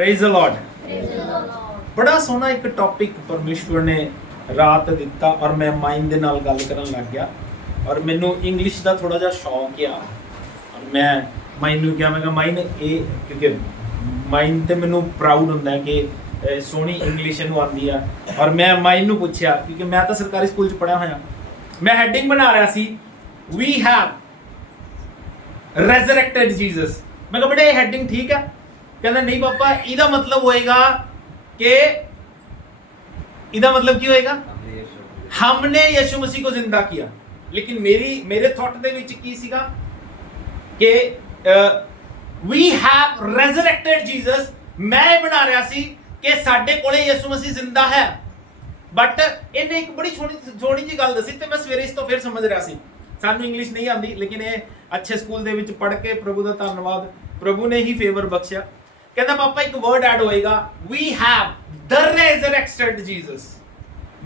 Praise the Lord. बड़ा सोहना एक topic परमेश्वर ने रात दिता और मैं माइंड दे नाल गल करन लग गया और मैनू इंग्लिश का थोड़ा जिहा शौक आ और मैं माइंड नूं कहा, मैं कहा माइंड ये क्योंकि माइंड ते मैनू प्राउड हुंदा है कि सोहनी इंग्लिश नूं आंदी आ और मैं माइंड नूं पुछया क्योंकि मैं तो सरकारी स्कूल च पढ़िया होया, मैं हैडिंग बना रहा सी वी हैव रेजरेक्टेड जीसस। मैं कहा बेटा ये हैडिंग ठीक है? कहना नहीं पापा, इहदा मतलब होएगा कि इहदा मतलब की होएगा हमने यीशु मसीह को जिंदा किया। लेकिन मेरे थॉट दे विच की सीगा कि वी हैव रेजरेक्टेड जीसस। मैं बना रहा सी कि साडे कोले यीशु मसीह जिंदा है, बट इन्हें एक बड़ी छोटी जी गल दसी ते मैं सवेरे इस तो फिर समझ रहा सी। सानू इंग्लिश नहीं आती लेकिन ये अच्छे स्कूल दे विच पढ़ के प्रभु का धन्यवाद, प्रभु ने ही फेवर बख्शिया। कहता पापा एक वर्ड ऐड होएगा we have the resurrected Jesus,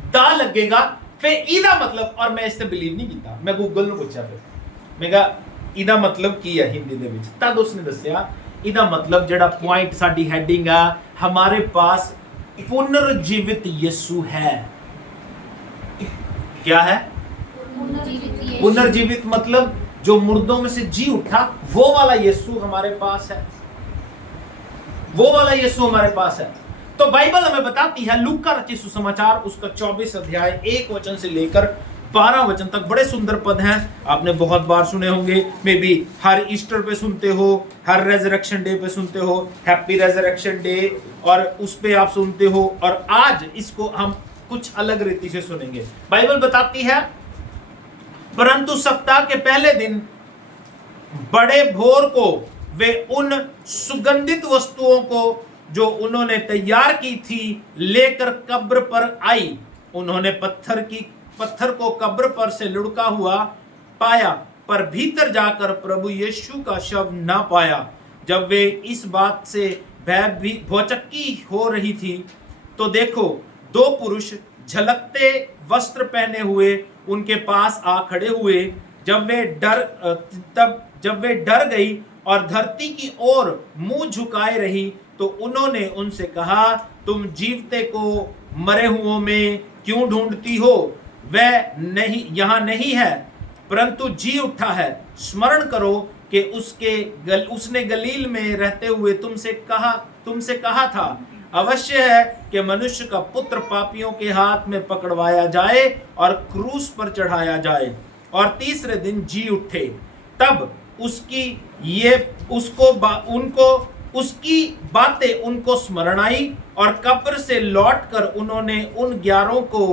दा लगेगा फिर इहदा मतलब, और मैं इससे बिलीव नहीं किया, मैं गूगल ਨੂੰ ਪੁੱਛਿਆ फिर मैं कहा इहदा मतलब की है हिंदी दे विच, तद उसने दस्सिया इहदा मतलब जेड़ा पॉइंट साडी हेडिंग आ हमारे पास पुनर्जीवित यीशु है। क्या है? पुनर्जीवित मतलब जो मुर्दों में से जी उठा वो वाला यीशु हमारे पास है, वो वाला यीशु हमारे पास है। तो बाइबल हमें बताती है लूका रचित सुसमाचार उसका 24 अध्याय 1 वचन से लेकर 12 वचन तक बड़े सुंदर पद हैं। आपने बहुत बार सुने होंगे, मे बी हर ईस्टर पे सुनते हो, हर रेजरेक्शन डे पे सुनते हो, हैप्पी रेजरेक्शन डे, और उस पे आप सुनते हो। और आज इसको हम कुछ अलग रीति से सुनेंगे। बाइबल बताती है परंतु सप्ताह के पहले दिन बड़े भोर को वे उन सुगंधित वस्तुओं को जो उन्होंने तैयार की थी लेकर कब्र पर आई। उन्होंने पत्थर को कब्र पर से लुढ़का हुआ पाया, पर भीतर जाकर प्रभु यीशु का शव ना पाया। जब वे इस बात से भौचक्की हो रही थी तो देखो दो पुरुष झलकते वस्त्र पहने हुए उनके पास आ खड़े हुए। जब वे डर गई और धरती की ओर मुंह झुकाए रही तो उन्होंने उनसे कहा, तुम जीवते को मरे हुओं में क्यों ढूंढती हो? वह नहीं यहाँ नहीं है परंतु जी उठा है। स्मरण करो कि उसने गलील में रहते हुए तुमसे कहा था, अवश्य है कि मनुष्य का पुत्र पापियों के हाथ में पकड़वाया जाए और क्रूस पर चढ़ाया जाए और तीसरे दिन जी उठे। तब उसकी बातें उनको स्मरण आई और कब्र से लौटकर उन्होंने उन 11 को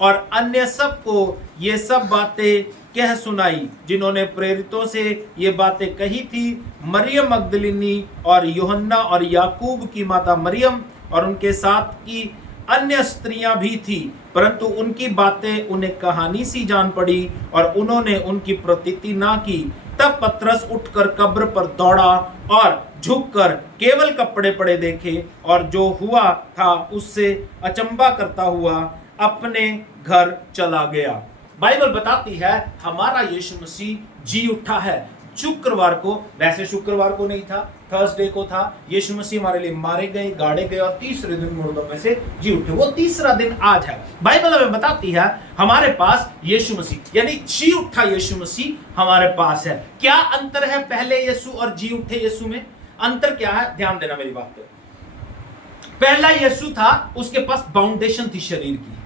और अन्य सब को ये सब बातें कह सुनाई जिन्होंने प्रेरितों से ये बातें कही थी। मरियम मगदलिनी और यूहन्ना और याकूब की माता मरियम और उनके साथ की अन्य स्त्रियां भी थी, परंतु उनकी बातें उन्हें कहानी सी जान पड़ी और उन्होंने उनकी प्रतीति ना की। तब पतरस उठकर कब्र पर दौड़ा और झुककर केवल कपड़े पड़े देखे और जो हुआ था उससे अचंभा करता हुआ अपने घर चला गया। बाइबल बताती है हमारा यीशु मसीह जी उठा है। शुक्रवार को, वैसे शुक्रवार को नहीं था, थर्सडे को था, यीशु मसीह हमारे लिए मारे गए, गाड़े गए और तीसरे दिन मुर्दों में से जी उठे। वो तीसरा दिन आज है। बाइबल हमें बताती है हमारे पास यीशु मसीह यानी जी उठा यीशु मसीह हमारे पास है। क्या अंतर है पहले यीशु और जी उठे यीशु में? अंतर क्या है? ध्यान देना मेरी बात पे। पहला यीशु था, उसके पास बाउंडेशन थी शरीर की,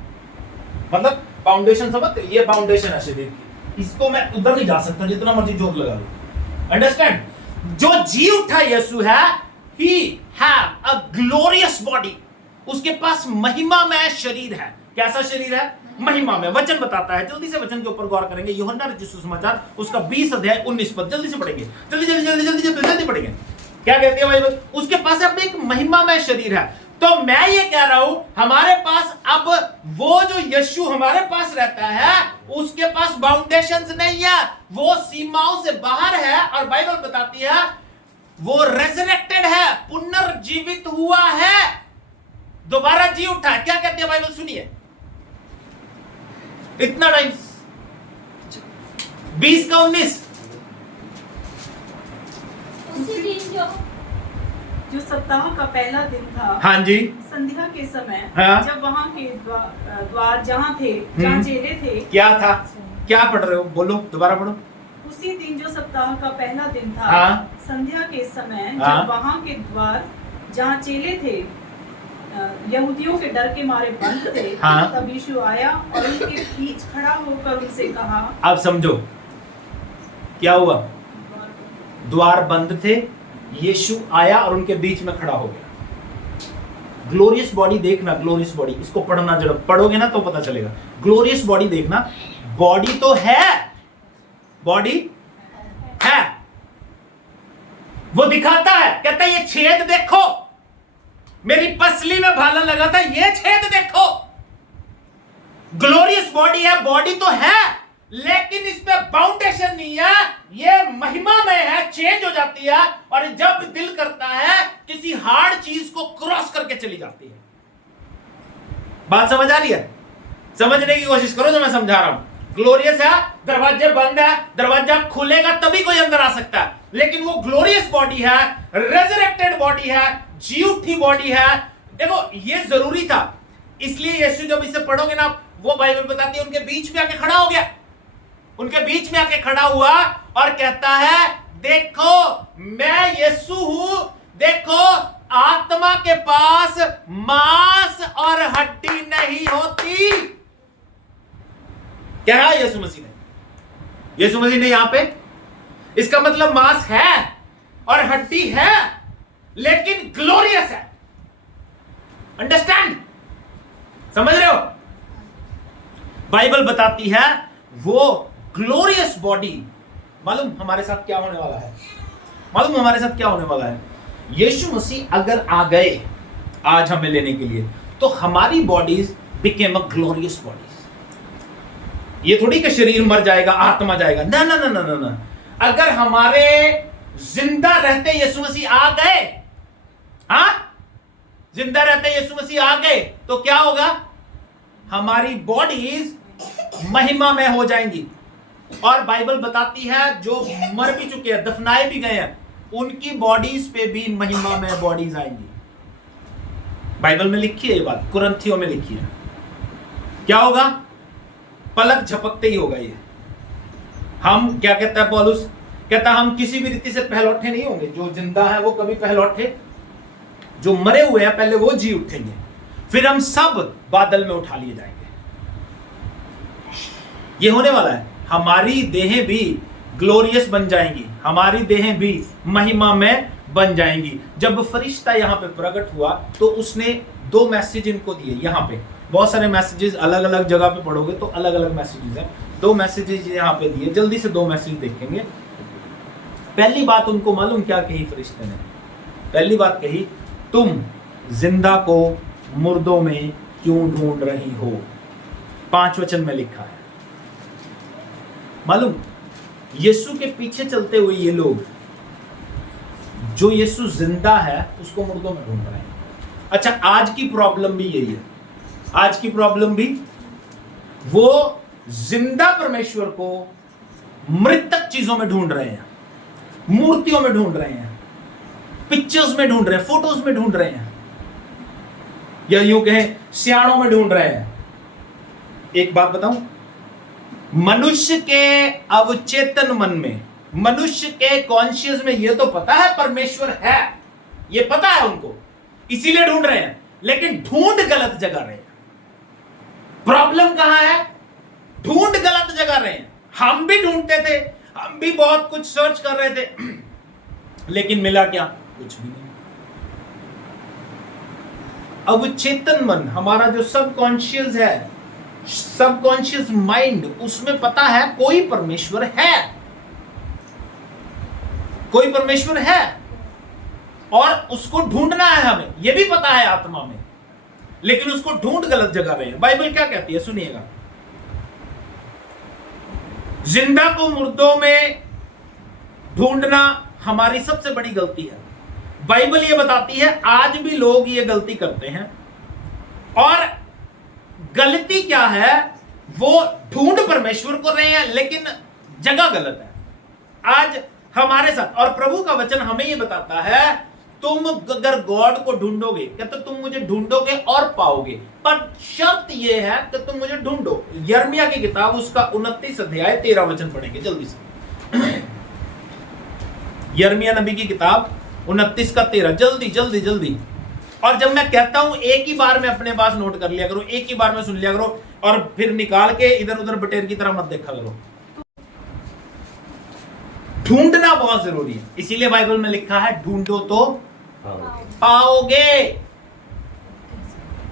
मतलब बाउंडेशन समझते, ये बाउंडेशन है शरीर की, इसको मैं उधर नहीं जा सकता जितना मर्जी जोर लगा लो। अंडरस्टैंड? जो जी उठा यीशु है, he have a glorious body, उसके पास महिमामय शरीर है। कैसा शरीर है? महिमामय। वचन बताता है, जल्दी से वचन के ऊपर गौर करेंगे। यूहन्ना रचित सुसमाचार उसका 20 अध्याय 19 पद, जल्दी से पढ़ेंगे, जल्दी पढ़ेंगे। क्या कहती है बाइबल? उसके पास अपने एक महिमामय शरीर है। तो मैं ये कह रहा हूं हमारे पास अब वो जो यीशु हमारे पास रहता है उसके पास बाउंडेशंस नहीं है, वो सीमाओं से बाहर है। और बाइबल बताती है वो रेजरेक्टेड है, पुनर्जीवित हुआ है, दोबारा जी उठा है। क्या कहती है बाइबल? सुनिए, इतना टाइम 20 का 19 जो सप्ताह का पहला दिन था, हाँ जी, संध्या के समय, हाँ। जब वहाँ के द्वार जहाँ थे, जहाँ चेले थे, क्या था? क्या पढ़ रहे हो? बोलो, दोबारा पढ़ो। उसी दिन जो सप्ताह का पहला दिन था, हाँ। संध्या के समय, हाँ। जब वहाँ के द्वार जहाँ चेले थे यहूदियों के डर के मारे बंद थे, हाँ। तब यीशु आया और उनके बीच खड़ा होकर उनसे कहा। अब समझो क्या हुआ। द्वार बंद थे, यीशु आया और उनके बीच में खड़ा हो गया। ग्लोरियस बॉडी देखना, ग्लोरियस बॉडी, इसको पढ़ना, जब पढ़ोगे ना तो पता चलेगा। ग्लोरियस बॉडी देखना, बॉडी तो है, बॉडी है, वो दिखाता है, कहता है ये छेद देखो, मेरी पसली में भाला लगा था, ये छेद देखो। ग्लोरियस बॉडी है, बॉडी तो है, लेकिन इसमें फाउंडेशन नहीं है, ये महिमा में है, चेंज हो जाती है, और जब दिल करता है किसी हार्ड चीज को क्रॉस करके चली जाती है। बात समझ आ रही है? समझने की कोशिश करो जो मैं समझा रहा हूं। ग्लोरियस है, दरवाजे बंद है, दरवाजा खुलेगा तभी कोई अंदर आ सकता है, लेकिन वो ग्लोरियस बॉडी है, रेजरेक्टेड बॉडी है, जी उठी बॉडी है। देखो ये जरूरी था, इसलिए यीशु जब इसे पढ़ोगे ना, वो बाइबल बताती है उनके बीच में आके खड़ा हो गया, उनके बीच में आके खड़ा हुआ और कहता है देखो मैं यीशु हूं, देखो आत्मा के पास मांस और हड्डी नहीं होती। क्या है यीशु मसीह ने? यीशु मसीह ने यहां पे, इसका मतलब मांस है और हड्डी है, लेकिन ग्लोरियस है। अंडरस्टैंड? समझ रहे हो? बाइबल बताती है वो ग्लोरियस बॉडी, मालूम हमारे साथ क्या होने वाला है? मालूम हमारे साथ क्या होने वाला है? यीशु मसीह अगर आ गए आज हमें लेने के लिए, तो हमारी bodies became a glorious bodies. ये थोड़ी कि शरीर मर जाएगा, आत्मा जाएगा, ना ना ना ना ना ना। अगर हमारे जिंदा रहते यीशु मसीह आ गए, हाँ, जिंदा रहते यीशु मसीह आ गए, तो क्या होगा? हमारी बॉडीज महिमा में हो जाएंगी। और बाइबल बताती है जो मर भी चुके हैं, दफनाए भी गए हैं, उनकी बॉडीज पे भी महिमा में बॉडीज आएंगी। बाइबल में लिखी है ये बात, कुरिन्थियों में लिखी है। क्या होगा? पलक झपकते ही होगा ये। हम, क्या कहता है पौलुस? कहता हम किसी भी रीति से पहलौठे नहीं होंगे। जो जिंदा है वो कभी पहलौठे, जो मरे हुए हैं पहले वो जी उठेंगे, फिर हम सब बादल में उठा लिए जाएंगे। ये होने वाला है। हमारी देहें भी ग्लोरियस बन जाएंगी, हमारी देहें भी महिमा में बन जाएंगी। जब फरिश्ता यहाँ पे प्रकट हुआ तो उसने दो मैसेज इनको दिए। यहाँ पे बहुत सारे मैसेजेस, अलग अलग जगह पे पढ़ोगे तो अलग अलग मैसेजेस हैं। दो मैसेजेस यहाँ पे दिए, जल्दी से दो मैसेज देखेंगे। पहली बात उनको मालूम क्या कही फरिश्ते ने? पहली बात कही, तुम जिंदा को मुर्दों में क्यों ढूंढ रही हो? 5 वचन में लिखा है। मालूम, यीशु के पीछे चलते हुए ये लोग, जो यीशु जिंदा है उसको मुर्दों में ढूंढ रहे हैं। अच्छा, आज की प्रॉब्लम भी यही है। आज की प्रॉब्लम भी, वो जिंदा परमेश्वर को मृतक चीजों में ढूंढ रहे हैं, मूर्तियों में ढूंढ रहे हैं, पिक्चर्स में ढूंढ रहे हैं, फोटोज में ढूंढ रहे हैं, या यूं कहें सियाणों में ढूंढ रहे हैं। एक बात बताऊं, मनुष्य के अवचेतन मन में, मनुष्य के कॉन्शियस में ये तो पता है परमेश्वर है, ये पता है उनको, इसीलिए ढूंढ रहे हैं, लेकिन ढूंढ गलत जगह रहे हैं। प्रॉब्लम कहां है? ढूंढ गलत जगह रहे हैं। हम भी ढूंढते थे, हम भी बहुत कुछ सर्च कर रहे थे, लेकिन मिला क्या? कुछ भी नहीं। अवचेतन मन, हमारा जो सबकॉन्शियस है, सबकॉन्शियस माइंड, उसमें पता है कोई परमेश्वर है, कोई परमेश्वर है, और उसको ढूंढना है हमें, यह भी पता है आत्मा में, लेकिन उसको ढूंढ गलत जगह रहे हैं। बाइबल क्या कहती है सुनिएगा, जिंदा को मुर्दों में ढूंढना हमारी सबसे बड़ी गलती है। बाइबल ये बताती है आज भी लोग ये गलती करते हैं, और गलती क्या है? वो ढूंढ परमेश्वर को रहे हैं, लेकिन जगह गलत है। आज हमारे साथ, और प्रभु का वचन हमें ये बताता है, तुम अगर गॉड को ढूंढोगे, कहते तुम मुझे ढूंढोगे और पाओगे, पर शर्त यह है कि तुम मुझे ढूंढो। यिर्मयाह की किताब उसका 29 अध्याय 13 वचन पढ़ेंगे जल्दी से। यिर्मयाह नबी की किताब 29 का 13, जल्दी जल्दी जल्दी। और जब मैं कहता हूं एक ही बार में अपने पास नोट कर लिया करो, एक ही बार में सुन लिया करो, और फिर निकाल के इधर उधर बटेर की तरह मत देखा करो। ढूंढना बहुत जरूरी है, इसीलिए बाइबल में लिखा है ढूंढो तो पाओगे।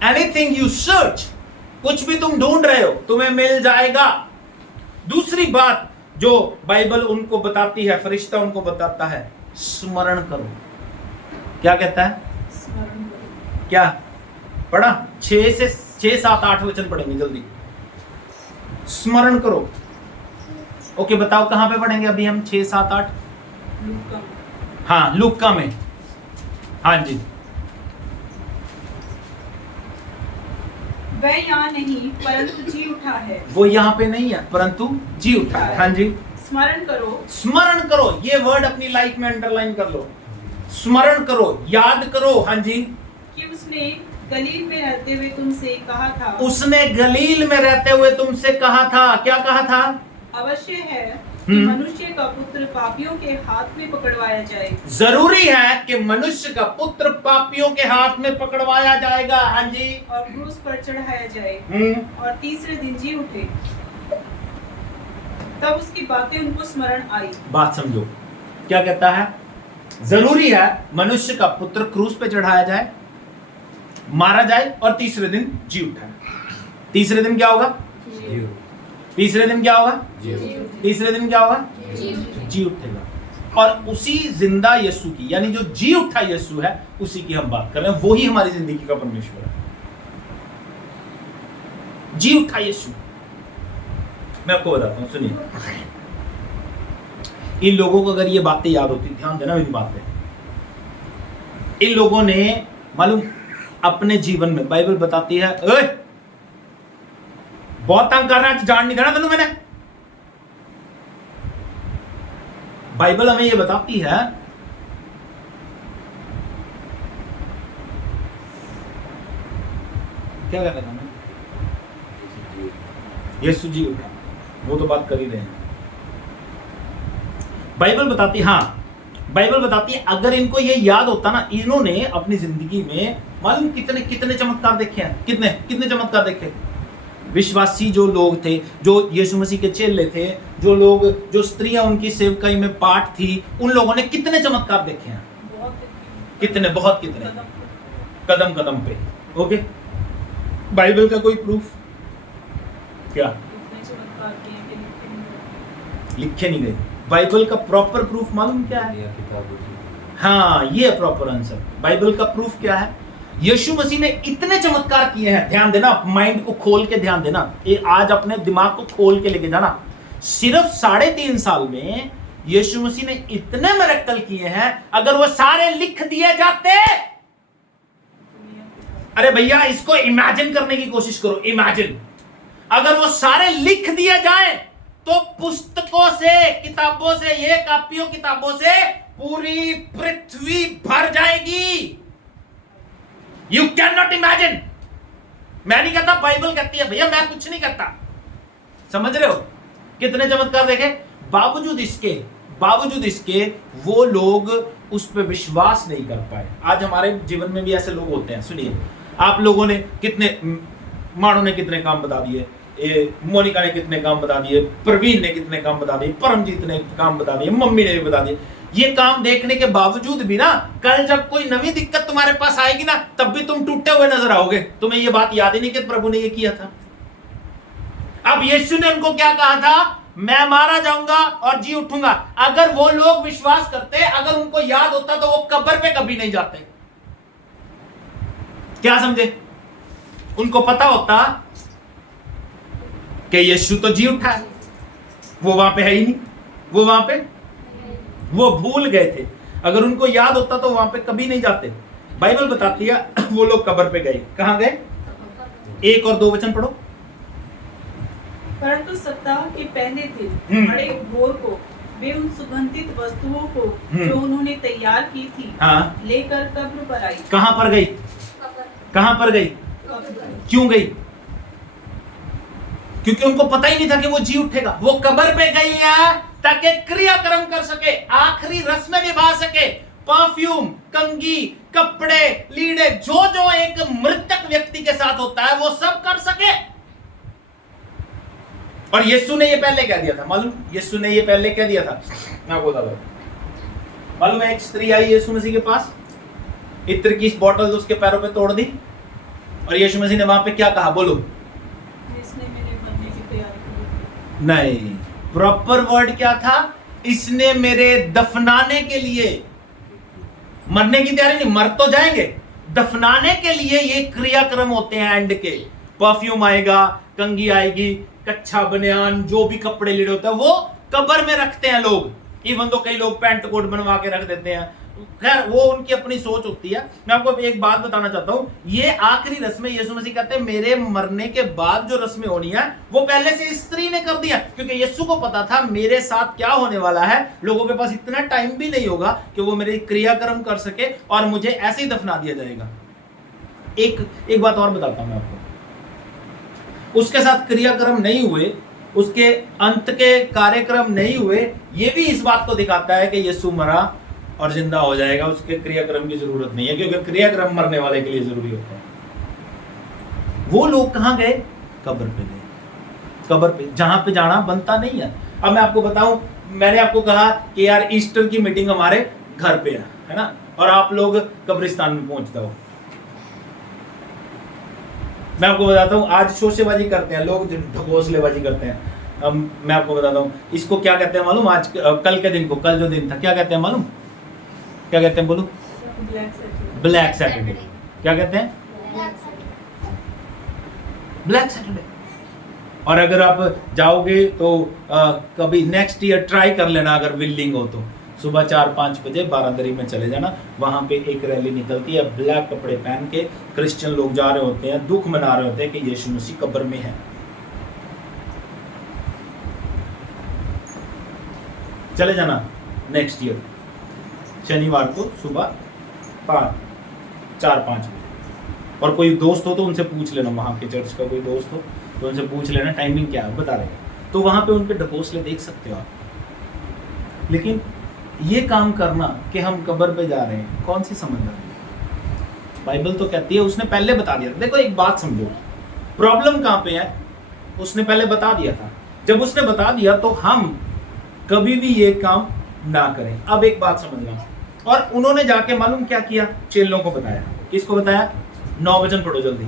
एनीथिंग यू सर्च, कुछ भी तुम ढूंढ रहे हो तुम्हें मिल जाएगा। दूसरी बात जो बाइबल उनको बताती है, फरिश्ता उनको बताता है, स्मरण करो। क्या कहता है? स्मरण करो। क्या पढ़ा? 6 से 7 8 वचन पढ़ेंगे जल्दी। स्मरण करो। ओके, बताओ कहां पे पढ़ेंगे अभी हम? 6 7 8 लूका में। हाँ, लूका में। हाँ जी, वह यहाँ नहीं परंतु जी उठा है। वो यहाँ पे नहीं है परंतु जी उठा है। हाँ जी, स्मरण करो। स्मरण करो, ये वर्ड अपनी लाइफ में अंडरलाइन कर लो। स्मरण करो, याद करो। हाँ जी, कि उसने गलील में रहते हुए तुमसे कहा था। उसने गलील में रहते हुए तुमसे कहा था। क्या कहा था? अवश्य है कि मनुष्य का पुत्र पापियों के हाथ में पकड़वाया जाए। जरूरी है कि मनुष्य का पुत्र पापियों के हाथ में पकड़वाया जाएगा। हाँ जी, और क्रूस पर चढ़ाया जाए और तीसरे दिन जी उठे। तब उसकी बातें उनको स्मरण आई। बात समझो, क्या कहता है? जरूरी है मनुष्य का पुत्र क्रूस पे चढ़ाया जाए, मारा जाए और तीसरे दिन जी उठाए। तीसरे दिन क्या होगा? तीसरे दिन क्या होगा? तीसरे दिन क्या होगा? जी उठेगा। और उसी जिंदा यीशु की, यानी जो जी उठा यीशु है, उसी की हम बात कर रहे हैं। वही हमारी जिंदगी का परमेश्वर है। जी उठा यीशु। मैं आपको बताता हूं, सुनिए। इन लोगों को अगर ये बातें याद होती, ध्यान देना मेरी बात पे, इन लोगों ने मालूम अपने जीवन में, बाइबल बताती है, ओए बहुत तंग कर रहा है, जान नहीं देना तेनू मैंने। बाइबल हमें यह बताती है क्या कहता था मैं? यीशु जी उठा, वो तो बात कर ही रहे हैं। बाइबल बताती, हाँ बाइबल बताती है, अगर इनको ये याद होता ना, इन्होंने अपनी जिंदगी में मालूम कितने कितने चमत्कार देखे हैं। कितने कितने चमत्कार देखे। विश्वासी जो लोग थे, जो यीशु मसीह के चेले थे, जो लोग, जो स्त्रियां उनकी सेवकाई में पाठ थी, उन लोगों ने कितने चमत्कार देखे हैं। कितने, बहुत कितने, कदम कदम पे। ओके, बाइबल का कोई प्रूफ? क्या लिखे नहीं गए? बाइबल का प्रॉपर प्रूफ मालूम क्या है? हाँ, ये है प्रॉपर आंसर। बाइबल का प्रूफ क्या है? यीशु मसीह ने इतने चमत्कार किए हैं। ध्यान देना, माइंड को खोल के ध्यान देना, ये आज अपने दिमाग को खोल के लेके जाना। सिर्फ 3.5 साल में यीशु मसीह ने इतने मिरेकल किए हैं, अगर वो सारे लिख दिए जाते, अरे भैया इसको इमेजिन करने की कोशिश करो, इमेजिन अगर वो सारे लिख दिए जाए तो पुस्तकों से, किताबों से, ये कापियों किताबों से पूरी पृथ्वी भर जाएगी। You can not imagine. मैं नहीं कहता, बाइबल कहती है भैया, मैं कुछ नहीं कहता। समझ रहे हो कितने चमत्कार देखे? बावजूद इसके वो लोग उस पर विश्वास नहीं कर पाए। आज हमारे जीवन में भी ऐसे लोग होते हैं। सुनिए, आप लोगों ने कितने, मानो ने कितने काम बता दिए, मोनिका ने कितने काम बता दिए, प्रवीण ने कितने काम बता दिए, परमजीत ने काम बता दिए, मम्मी ने भी बता दिए। ये काम देखने के बावजूद भी ना, कल जब कोई नई दिक्कत तुम्हारे पास आएगी ना, तब भी तुम टूटे हुए नजर आओगे। तुम्हें ये बात याद ही नहीं कि प्रभु ने ये किया था। अब यीशु ने उनको क्या कहा था? मैं मारा जाऊंगा और जी उठूंगा। अगर वो लोग विश्वास करते, अगर उनको याद होता, तो वो कब्र पे कभी नहीं जाते। क्या समझे? उनको पता होता कि यीशु तो जी उठा है, वो वहां पे है ही नहीं, वो वहां पे, वो भूल गए थे। अगर उनको याद होता तो वहां पे कभी नहीं जाते। बाइबल बताती है वो लोग कब्र पे गए। कहां गए? 1 और 2 वचन पढ़ो। परंतु सप्ताह के पहले दिन बड़े भोर को वे उन सुगंधित वस्तुओं को हम्म। जो उन्होंने तैयार की थी हाँ, लेकर कब्र पर आई। कहां पर गई? कहां पर गई? क्यों गई? क्योंकि उनको पता ही नहीं था कि वो जी उठेगा। वो कब्र पे गई है ताकि क्रियाक्रम कर सके, आखिरी रस्में निभा सके। परफ्यूम, कंघी, कपड़े, लीड़े, जो जो एक मृतक व्यक्ति के साथ होता है वो सब कर सके। और यीशु ने ये पहले कह दिया था, मालूम? यीशु ने ये पहले कह दिया था। मैं आपको बता दूं, मालूम है, एक स्त्री आई यीशु मसीह के पास, इत्र की बोतल उसके पैरों पे तोड़ दी, और यीशु मसीह ने वहां पे क्या कहा? बोलो। इसने मेरे मरने की तैयारी की। नहीं, प्रॉपर वर्ड क्या था? इसने मेरे दफनाने के लिए, मरने की तैयारी नहीं, मर तो जाएंगे, दफनाने के लिए ये क्रियाक्रम होते हैं एंड के। परफ्यूम आएगा, कंघी आएगी, कच्छा बनियान, जो भी कपड़े लीड़े होते हैं वो कब्र में रखते हैं लोग। इवन तो कई लोग पैंट कोट बनवा के रख देते हैं, खैर वो उनकी अपनी सोच होती है। मैं आपको एक बात बताना चाहता हूं, ये आखिरी रस्में यीशु मसीह कहते हैं मेरे मरने के बाद जो रस्में होनी है वो पहले से इस स्त्री ने कर दिया, क्योंकि यीशु को पता था मेरे साथ क्या होने वाला है। लोगों के पास इतना टाइम भी नहीं होगा कि वो मेरे क्रियाक्रम कर सके और मुझे ऐसे ही दफना दिया जाएगा। एक बात और बताता हूं मैं आपको, उसके साथ क्रियाक्रम नहीं हुए, उसके अंत के कार्यक्रम नहीं हुए, ये भी इस बात को दिखाता है कि यीशु मरा और जिंदा हो जाएगा। उसके क्रियाक्रम की जरूरत नहीं है, क्योंकि क्रियाक्रम मरने वाले के लिए जरूरी होता है। वो लोग कहां गए? कब्र पे गए, कब्र पे, जहां पे जाना बनता नहीं है। अब मैं आपको बताऊं, मैंने आपको कहा कि यार ईस्टर की मीटिंग हमारे घर पे है ना, और आप लोग कब्रिस्तान में पहुंचते हो। मैं आपको बताता हूं, आज शोशेबाजी करते हैं लोग, ढकोसलेबाजी करते हैं। मैं आपको बताता हूं इसको क्या कहते हैं मालूम? आज कल के दिन को, कल जो दिन था, क्या कहते हैं मालूम? क्या कहते हैं बोलो? Black Saturday. क्या कहते हैं? Black Saturday. और अगर आप जाओगे तो कभी नेक्स्ट ईयर ट्राई कर लेना, अगर विलिंग हो तो सुबह 4-5 बजे बारादरी में चले जाना। वहां पे एक रैली निकलती है, ब्लैक कपड़े पहन के क्रिश्चियन लोग जा रहे होते हैं, दुख मना रहे होते हैं कि यीशु मसीह कब्र में है। चले जाना नेक्स्ट ईयर शनिवार को सुबह 4-5 बजे। और कोई दोस्त हो तो उनसे पूछ लेना, वहां के चर्च का कोई दोस्त हो तो उनसे पूछ लेना टाइमिंग क्या है, बता देगा। तो वहां पे उनके ढकोसले देख सकते हो आप। लेकिन ये काम करना कि हम कब्र पे जा रहे हैं, कौन सी समझदारी है? बाइबल तो कहती है, उसने पहले बता दिया था। देखो एक बात समझो, प्रॉब्लम कहां पे है? उसने पहले बता दिया था। जब उसने बता दिया तो हम कभी भी ये काम ना करें। अब एक बात समझना, और उन्होंने जाके मालूम क्या किया? चेलों को बताया। किसको बताया? 9 वचन पढ़ो जल्दी।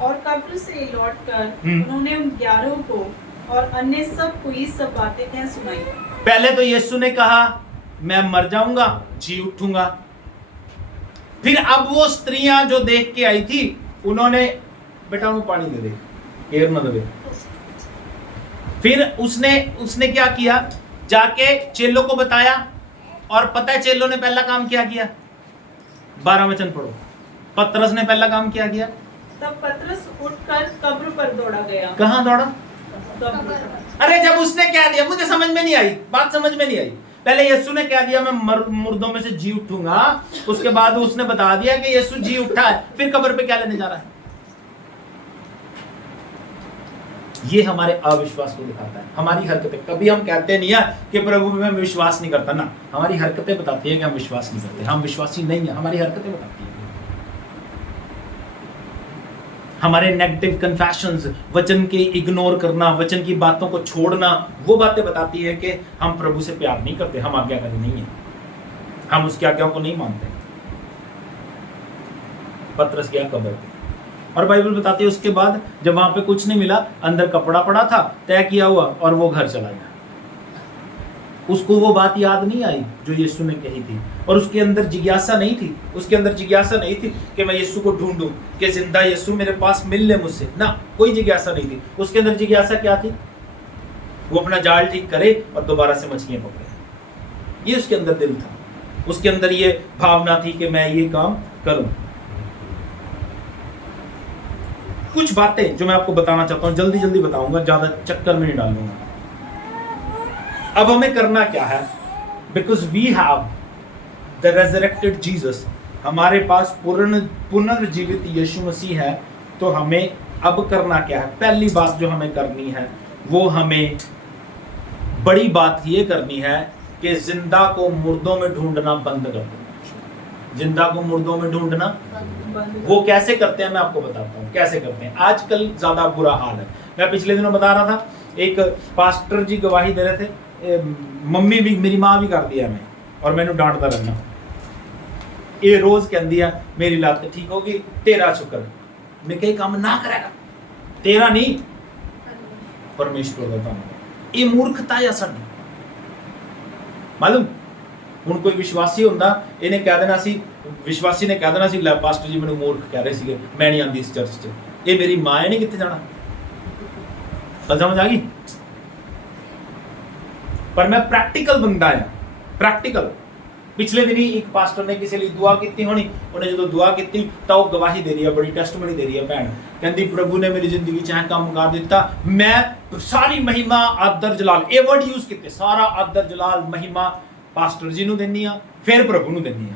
और कब्र से लौटकर उन्होंने उन 11 को और अन्य सब को ये सब बातें कह सुनाई। पहले तो यीशु ने कहा मैं मर जाऊंगा, जी उठूंगा। फिर अब वो स्त्रियां जो देख के आई थी, उन्होंने, बेटा उन्हें पानी दे दे, केयर न दे। फिर उसने क्या किया? जाके चेलों को बताया। और पता है चेलों ने पहला काम क्या किया? 12 वचन पढ़ो। पतरस ने पहला काम क्या किया? तब पतरस उठकर कब्र पर दौड़ा गया। कहां दौड़ा? कब्र। अरे जब उसने क्या दिया, मुझे समझ में नहीं आई, बात समझ में नहीं आई। पहले यीशु ने क्या दिया? मैं मुर्दों में से जी उठूंगा। उसके बाद उसने बता दिया कि यीशु जी उठा है। फिर कब्र पे क्या लेने जा रहा है? ये हमारे अविश्वास को दिखाता है, हमारी हरकतें। कभी हम कहते नहीं है कि प्रभु में मैं विश्वास नहीं करता ना, हमारी हरकतें बताती है कि हम विश्वास नहीं करते। हम विश्वासी नहीं है, हमारी हरकतें बताती है। हमारे नेगेटिव कन्फेशंस, वचन के इग्नोर करना, वचन की बातों को छोड़ना, वो बातें बताती है कि हम प्रभु से प्यार नहीं करते, हम आज्ञाकारी नहीं है, हम उसकी आज्ञाओं को नहीं मानते। पतरस गया कब्र पे, और बाइबल बताती है उसके बाद जब वहां पे कुछ नहीं मिला, अंदर कपड़ा पड़ा था तय किया हुआ, और वो घर चला गया। उसको वो बात याद नहीं आई जो यीशु ने कही थी, और उसके अंदर जिज्ञासा नहीं थी। उसके अंदर जिज्ञासा नहीं थी कि मैं यीशु को ढूंढूं, कि जिंदा यीशु मेरे पास मिल ले मुझसे, ना, कोई जिज्ञासा नहीं थी। उसके अंदर जिज्ञासा क्या थी? वो अपना जाल ठीक करे और दोबारा से मछलियां पकड़े। ये उसके अंदर दिल था, उसके अंदर ये भावना थी कि मैं ये काम करूं। कुछ बातें जो मैं आपको बताना चाहता हूं, जल्दी जल्दी बताऊंगा, ज्यादा चक्कर में नहीं डालूंगा। अब हमें करना क्या है? Because we have the resurrected Jesus, हमारे पास पुनर्जीवित यीशु मसीह है। तो हमें अब करना क्या है? पहली बात जो हमें करनी है वो हमें बड़ी बात ये करनी है कि जिंदा को मुर्दों में ढूंढना बंद कर दो। जिंदा को मुर्दों में ढूंढना वो कैसे करते हैं मैं आपको बताता हूँ कैसे करते हैं। आजकल ज्यादा बुरा हाल है। मैं पिछले दिनों बता रहा था, एक पास्टर जी गवाही दे रहे थे, मम्मी भी मेरी माँ भी कर दिया मैं, और मैंने डांटता रहना। ये रोज कहती है मेरी लत ठीक होगी, तेरा शुक्र, मैं कई काम ना करेगा, तेरा नहीं परमेश्वर का काम। ये मूर्खता है साडी। मालूम ਹੁਣ ਕੋਈ ਵਿਸ਼ਵਾਸੀ ਹੁੰਦਾ, ਇਹਨੇ ਕਹਿ ਦੇਣਾ ਸੀ, ਵਿਸ਼ਵਾਸੀ ਨੇ ਕਹਿ ਦੇਣਾ ਸੀ ਲੈ ਪਾਸਟਰ ਜੀ ਮੈਨੂੰ ਮੂਰਖ ਕਹਿ ਰਹੇ ਸੀਗੇ, ਮੈਂ ਨਹੀਂ ਆਂਦੀ ਇਸ ਚਰਚ 'ਚ, ਇਹ ਮੇਰੀ ਮਾਂ ਨੇ ਕਿੱਥੇ ਜਾਣਾ। ਸਮਝ ਆ ਗਈ? ਪਰ ਮੈਂ ਪ੍ਰੈਕਟੀਕਲ ਬੰਦਾ ਆ, ਪ੍ਰੈਕਟੀਕਲ। ਪਿਛਲੇ ਦਿਨੀ ਇੱਕ ਪਾਸਟਰ ਨੇ ਕਿਸੇ ਲਈ ਦੁਆ ਕੀਤੀ ਹੋਣੀ, ਉਹਨੇ ਜਦੋਂ ਦੁਆ ਕੀਤੀ ਤਾਂ ਉਹ ਗਵਾਹੀ ਦੇ ਰਹੀ ਹੈ, ਬੜੀ ਟੈਸਟਮਨੀ ਦੇ ਰਹੀ ਹੈ ਭੈਣ, ਕਹਿੰਦੀ ਪ੍ਰਭੂ ਨੇ ਮੇਰੀ ਜ਼ਿੰਦਗੀ 'ਚ ਇਹ ਕੰਮ ਕਰ ਦਿੱਤਾ, ਮੈਂ ਸਾਰੀ ਮਹਿਮਾ ਆਦਰ ਜਲਾਲ, ਇਹ ਵਰਡ ਯੂਜ਼ ਕੀਤੇ, ਸਾਰਾ ਆਦਰ ਜਲਾਲ ਮਹਿਮਾ ਪਾਸਟਰ ਜੀ ਨੂੰ ਦਿੰਨੀ ਆ, ਫਿਰ ਪ੍ਰਭੂ ਨੂੰ ਦਿੰਨੀ ਆ।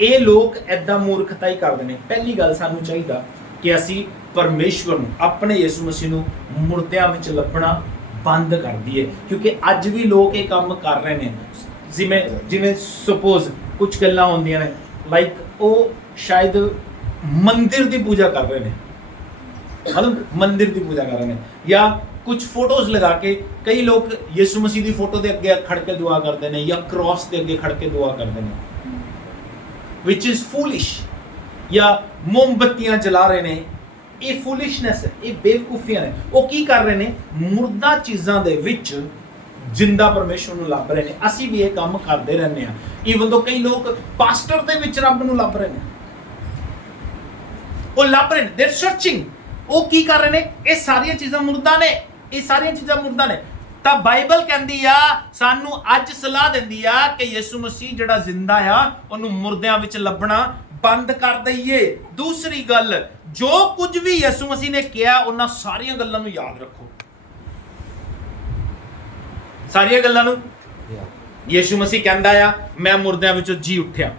ਇਹ ਲੋਕ ਐਦਾਂ ਮੂਰਖਤਾ ਹੀ ਕਰਦੇ ਨੇ। ਪਹਿਲੀ ਗੱਲ ਸਾਨੂੰ ਚਾਹੀਦਾ ਕਿ ਅਸੀਂ ਪਰਮੇਸ਼ਵਰ ਨੂੰ, ਆਪਣੇ ਯਿਸੂ ਮਸੀਹ ਨੂੰ ਮੁਰਦਿਆਂ ਵਿੱਚ ਲੱਭਣਾ ਬੰਦ ਕਰ ਦਈਏ, ਕਿਉਂਕਿ ਅੱਜ ਵੀ ਲੋਕ ਇਹ ਕੰਮ ਕਰ ਰਹੇ ਨੇ। ਜਿਵੇਂ ਸਪੋਜ਼ ਕੁਝ ਗੱਲਾਂ ਹੁੰਦੀਆਂ ਨੇ, ਲਾਈਕ ਉਹ ਸ਼ਾਇਦ ਮੰਦਿਰ ਦੀ ਪੂਜਾ ਕਰ ਰਹੇ ਨੇ, ਮਤਲਬ ਮੰਦਿਰ ਦੀ ਪੂਜਾ ਕਰ ਰਹੇ ਨੇ, ਜਾਂ ਕੁਝ ਫੋਟੋਜ਼ ਲਗਾ ਕੇ ਕਈ ਲੋਕ ਯਿਸੂ ਮਸੀਹ ਦੀ ਫੋਟੋ ਦੇ ਅੱਗੇ ਖੜ ਕੇ ਦੁਆ ਕਰਦੇ ਨੇ, ਜਾਂ ਕ੍ਰਾਸ ਦੇ ਅੱਗੇ ਖੜ ਕੇ ਦੁਆ ਕਰਦੇ ਨੇ, which is foolish, ਜਾਂ ਮੋਮਬੱਤੀਆਂ ਜਲਾ ਰਹੇ ਨੇ। ਇਹ ਫੂਲਿਸ਼ਨੈਸ ਹੈ, ਇਹ ਬੇਵਕੂਫੀਆਂ ਨੇ। ਉਹ ਕੀ ਕਰ ਰਹੇ ਨੇ? ਮੁਰਦਾ ਚੀਜ਼ਾਂ ਦੇ ਵਿੱਚ ਜਿੰਦਾ ਪਰਮੇਸ਼ਵਰ ਨੂੰ ਲੱਭ ਰਹੇ ਨੇ। ਅਸੀਂ ਵੀ ਇਹ ਕੰਮ ਕਰਦੇ ਰਹਿੰਦੇ ਆ। ਈਵਨ ਦੋ ਕਈ ਲੋਕ ਪਾਸਟਰ ਦੇ ਵਿੱਚ ਰੱਬ ਨੂੰ ਲੱਭ ਰਹੇ ਨੇ, ਉਹ ਲੱਭ ਰਹੇ ਨੇ, ਦੇ ਆਰ ਸਰਚਿੰਗ। ਉਹ ਕੀ ਕਰ ਰਹੇ ਨੇ? ਇਹ ਸਾਰੀਆਂ ਚੀਜ਼ਾਂ ਮੁਰਦਾ ਨੇ, ਇਹ ਸਾਰੀਆਂ ਚੀਜ਼ਾਂ ਮੁਰਦਾ ਨੇ। ਤਾਂ ਬਾਈਬਲ ਕਹਿੰਦੀ ਆ, ਸਾਨੂੰ ਅੱਜ ਸਲਾਹ ਦਿੰਦੀ ਆ ਕਿ ਯਿਸੂ ਮਸੀਹ ਜਿਹੜਾ ਜ਼ਿੰਦਾ ਆ ਉਹਨੂੰ ਮੁਰਦਿਆਂ ਵਿੱਚ ਲੱਭਣਾ ਬੰਦ ਕਰ ਦਈਏ। ਦੂਸਰੀ ਗੱਲ, ਜੋ ਕੁਝ ਵੀ ਯਿਸੂ ਮਸੀਹ ਨੇ ਕਿਹਾ ਉਹਨਾਂ ਸਾਰੀਆਂ ਗੱਲਾਂ ਨੂੰ ਯਾਦ ਰੱਖੋ। ਸਾਰੀਆਂ ਗੱਲਾਂ ਨੂੰ ਯਿਸੂ ਮਸੀਹ ਕਹਿੰਦਾ ਆ ਮੈਂ ਮੁਰਦਿਆਂ ਵਿੱਚੋਂ ਜੀ ਉੱਠਿਆ,